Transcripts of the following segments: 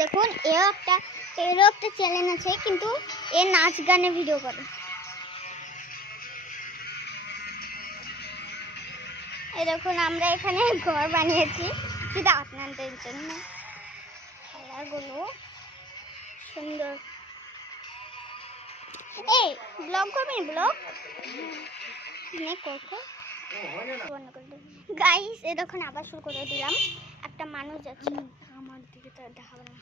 দেখুন এরও একটা চ্যানেল আছে, কিন্তু এ নাচ গানের ভিডিও করে। এই দেখুন আমরা এখানে ঘর বানিয়েছি শুধু আপনাদের জন্য। খেলাগুলো সুন্দর। এই ব্লগ করবেন? ব্লগ গাইস এ দেখুন আবার শুরু করে দিলাম। একটা মানুষ যাচ্ছে আমার দিকে, তো দেখাবে না।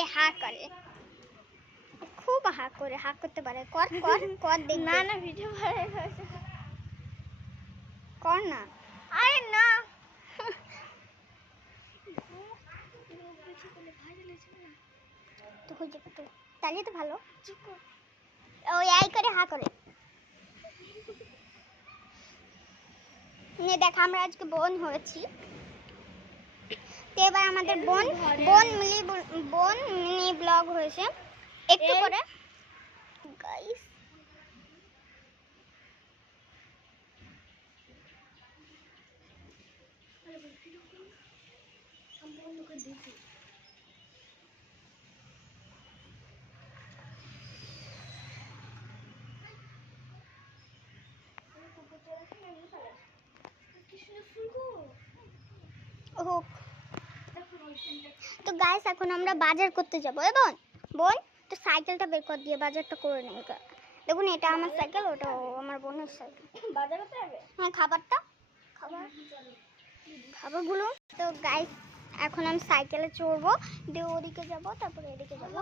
এ হা করে, খুব হা করে, হা করতে পারে। কর কর কর দেখ। না না ভিডিও কর না। আরে না তো খুঁজে পেতো, তাহলে তো ভালো। ওই আই করে হা করে। দেখ আমরা আজকে বোন হয়েছি, তো এবার আমাদের বোন মিনি ব্লগ হয়েছে একটু করে গাইস। তো গাইস এখন আমরা বাজার করতে যাবো। বোন বোন তো সাইকেলটা বের কর দিয়ে বাজারটা করে নেই। দেখুন এটা আমার সাইকেল, ওটা আমার বোনের সাইকেল। বাজার করতে যাবে? হ্যাঁ খাবারটা খাবারগুলো। তো গাইস এখন আমি সাইকেলে চড়বো, দিয়ে ওদিকে যাবো, তারপরে এদিকে যাবো।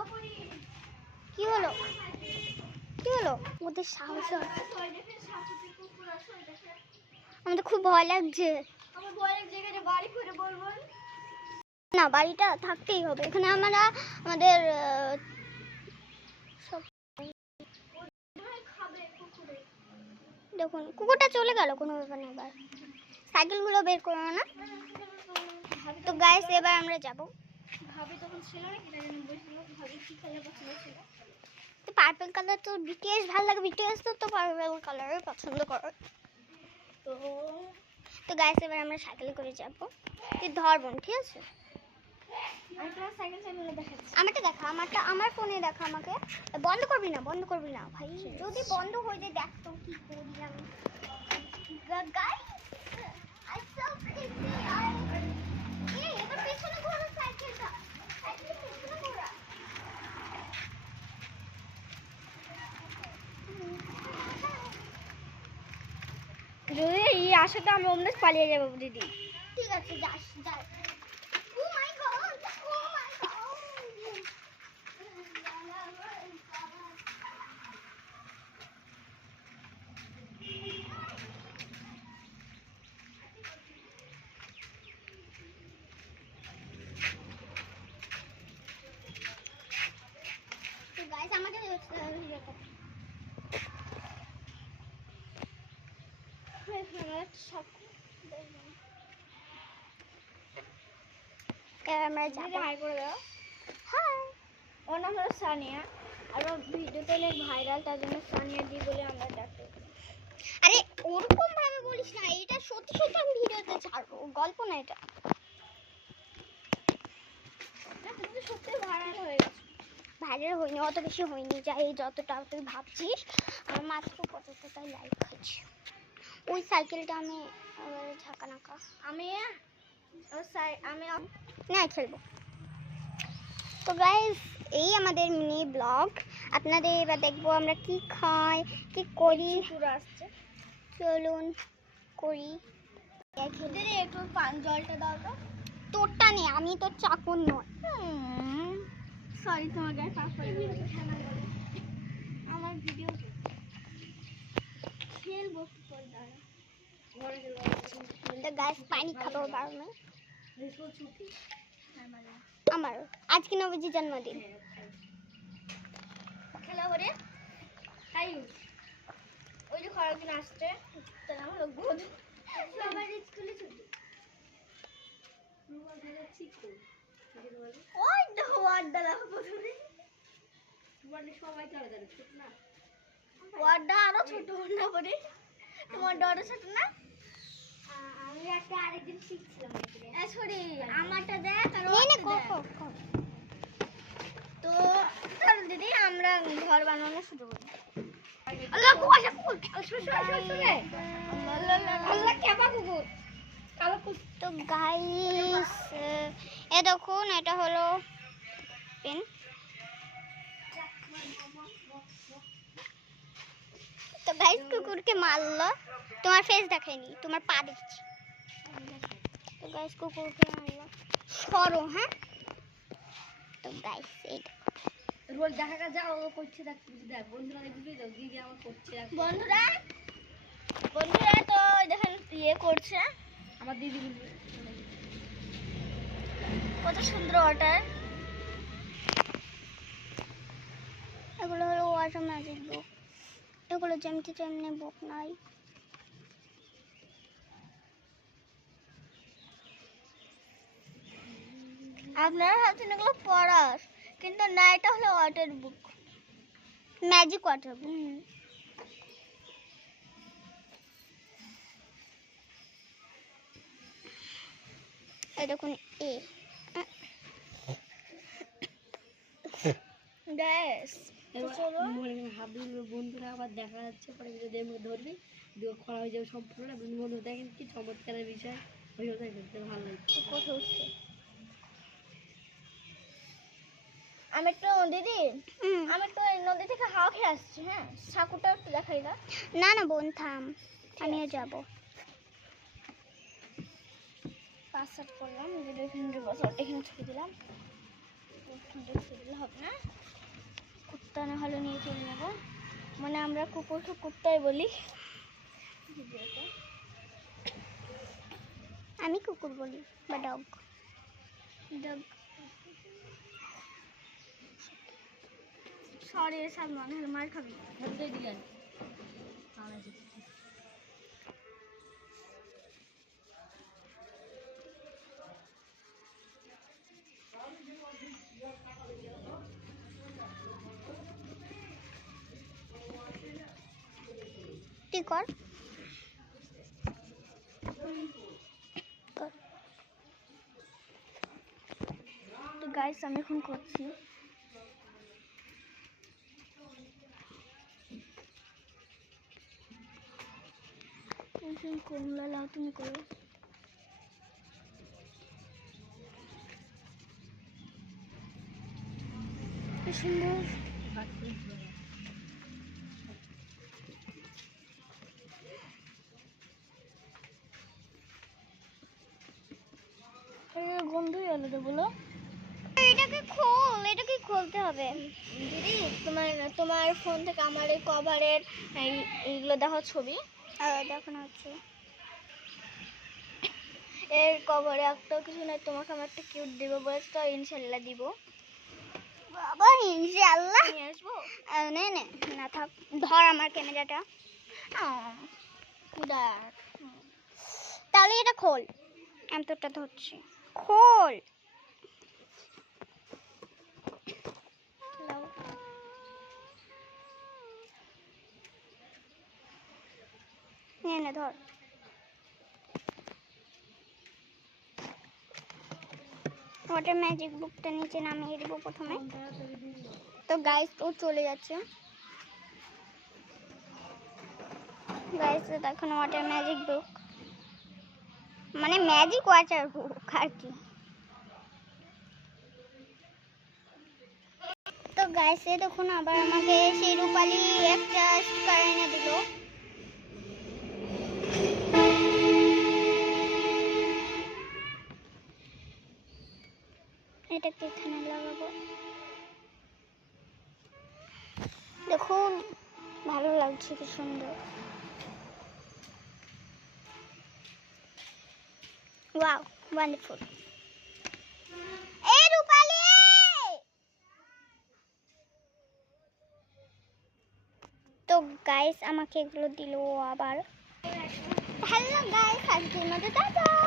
কি হলো কি হলো? ওদের সাহস, আমাদের খুব ভয় লাগছে। না বাড়িটা থাকতেই হবে এখানে। আমরা আমাদের দেখুন কুকুরটা চলে গেল, কোনো ব্যাপার নেই। এবার সাইকেলগুলো বের করো না। তো গাইস এবার আমরা যাবো। ভাবি তখন ছিল না, কি জানি বলছিল ভাবি কি কালার পছন্দ ছিল। তো পার্পল কালার তো বিটিএস ভালো লাগে, বিটিএস তো পার্পল কালারই পছন্দ করে। তো গাইস এবার আমরা সাইকেলে করে যাবো। তুই ধরবন, ঠিক আছে? আমারটা দেখা, আমার ফোনে দেখা। আমাকে বন্ধ করবি না ভাই, যদি বন্ধ হয়ে যায় দেখ তো কি করি আমি। Guys I so crazy. এই এবার পেছনে ঘোরা সাইকেলটা, পেছনে ঘোরা। যদি এই আসে তো আমি অমনে পালিয়ে যাবো দিদি। ঠিক আছে যাস যা। ও মাই গড, ও মাই গড। তো গাইস আমাদের আমরা যাবো। হাই করে দাও। হাই, ওর নাম হলো সানিয়া, আর ও ভিডিওতে অনেক ভাইরাল, তার জন্য সানিয়া দি বলে আমরা ডাকি। আরে ওরকম ভাবে বলিস না, এটা সত্যি সত্যি আমি ভিডিওতে ছাড়বো, গল্প না এটা। না তুমি সত্যি ভাইরাল হয়ে গেছো। ভাইরাল হয়নি, অত বেশি হয়নি, যাই যতটা তুই ভাবছিস। আমার মাত্র 75টাই লাইক হয়েছে। ওই সাইকেলটা আমি ঝাঁকা নাকা আমি না খেলবো। তো গাইস এই আমাদের মিনি ব্লগ। আপনাদের এবার দেখবো আমরা কি খাই, কি করি। আসছে, চলুন করি। একটু পান জলটা দাও তো। তোরটা নেই, আমি তোর চাকর নয়। সরি তোমাকে আমার ভিডিও খেলবো কি করে দাঁড়া। তো গাইস পানি খাবো বারণে। আমার আজকে নবীজির জন্মদিন। খেলা করে তাই ওই যে খরাদিন আসছে, সবার স্কুলে ছুটি। ওই তো ওয়ার্ডা লাগো প্রথমে, সবাই চলে যাবে ছোট না, ওয়ার্ডা আরো ছোট না পরে। তোমার ডর ছোট না? আমি একটা আরেকদিন শিখছিলাম সরি আমারটা দেখ আর তো চলো দিদি আমরা ঘর বানানো শুরু করি। আল্লাহ কুয়াশা কুকুর শুনে আল্লাহ কেবা কুকুর কালো কুকুর। তো গাইস এ দেখুন এটা হলো পেন। তো গাইস কুকুরকে মারলো, তোমার ফেস দেখায়নি, তোমার পা দেখছি। তো গাইস কুকুরকে মারলো, সরো হ্যাঁ। তো গাইস এইটা রোল দেখা যাও করছে দেখ দেখ বন্ধুরা দেখবি তো দিদি আমার করছে বন্ধুরা বন্ধুরা তো দেখেন ইয়ে করছে আমার দিদি কত সুন্দর ওয়াটার। এগুলো হলো ওয়াটার ম্যাজিক বুক, এগুলো যেমনি তেমনি বুক নাই। আপনারা ভাবছেন এগুলো পড়ার, কিন্তু না এটা হলো ওয়াটার বুক, ম্যাজিক ওয়াটার বুক। এই দেখুন এ গ্যাস বন্ধুরা আবার দেখা যাচ্ছে পরে যদি ধরবি খরা হয়ে যাবে সম্পূর্ণ। বন্ধু দেখেন কি চমৎকারের বিষয়, ওইও দেখতে ভালো লাগছে। কোথায় উঠছে আমি একটু দিদি আমি একটু নদী থেকে হাওয়া খেয়ে আসছি। হ্যাঁ সাকুটা একটু দেখাই না। না না বোন থাম, আমিও যাবো। পাসওয়ার্ড করলাম, ভিডিও এখানে পাসওয়ার্ড এখানে ছবি দিলাম, ছবি দিলে হবে না, কুত্তা না হলে নিয়ে চলে যাবো। মানে আমরা কুকুরকে কুত্তাই বলি ভিডিওতে, আমি কুকুর বলি বা ডগ ডগ। সরি সালমান হলে মার খাবি। ধরতে দিলেন তুই কর তো গাইস আমি এখন করছি। কমলা লাও তুমি করো। কি সুন্দর গন্ধই আলাদা বলো। এটাকে খোল, এটাকে খুলতে হবে দিদি। তোমার ফোন থেকে আমার এই কভারের এইগুলো দেখো ছবি দেখানো হচ্ছে। এর কভারে একটা কিছু নাই, তোমাকে আমি একটা কিউট দিব বলেছি তো ইনশাল্লাহ দিব। বাবা ইনশাল্লাহ নিয়ে আসবো। নে নে না থাক, ধর আমার ক্যামেরাটা দেখ। তাহলে এটা খোল, আমি তোরটা ধরছি, খোল। নে নে ধর। ওয়াটার ম্যাজিক বুকটা নিচে নামিয়ে দেবো প্রথমে। তো গাইস ও চলে যাচ্ছে। গাইস দেখুন ওয়াটার ম্যাজিক বুক মানে ম্যাজিক ওয়াটার বুক আর কি। তো গাইস দেখুন আবার আমাকে সেই রূপালি একটা স্টিকার এনে দিল। এটাকে এখানে লাগাবো, দেখুন ভালো লাগছে কি সুন্দর। Wow wonderful. এই রূপালি তো গাইস আমাকে এগুলো দিল আবার। হ্যালো গাইস আজকের মতো টাটা।